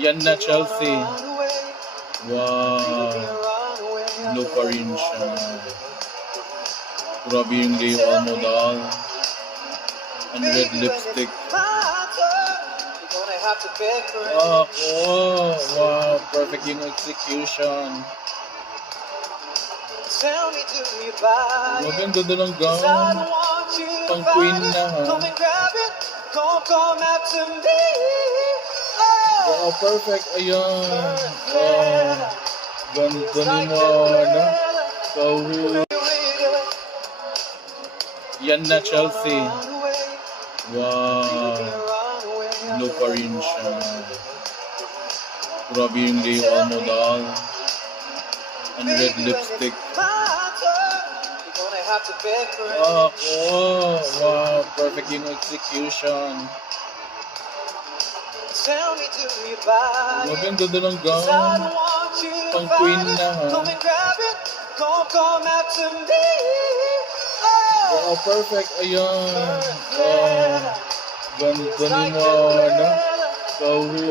Yan na, Chelsea. Wow. Blue pa rin siya. Grabe yung Leo Almodal. And red lipstick. Oh, wow. Perfect yung execution. Grabe, ang ganda ng gown. Pang queen na, ha? Wow, perfect. Ayan. Oh, ganda ni Moana. Kahu. Yan na, Chelsea. Wow. Blue pa rin siya. Grabe yung Leo Almodal. And red lipstick. Oh, wow. Perfect yung execution. Grabe, ang ganda ng gown. Pang queen na, ha? Wow, perfect. Ayan. Oh, ganda ni Moana. Kahu.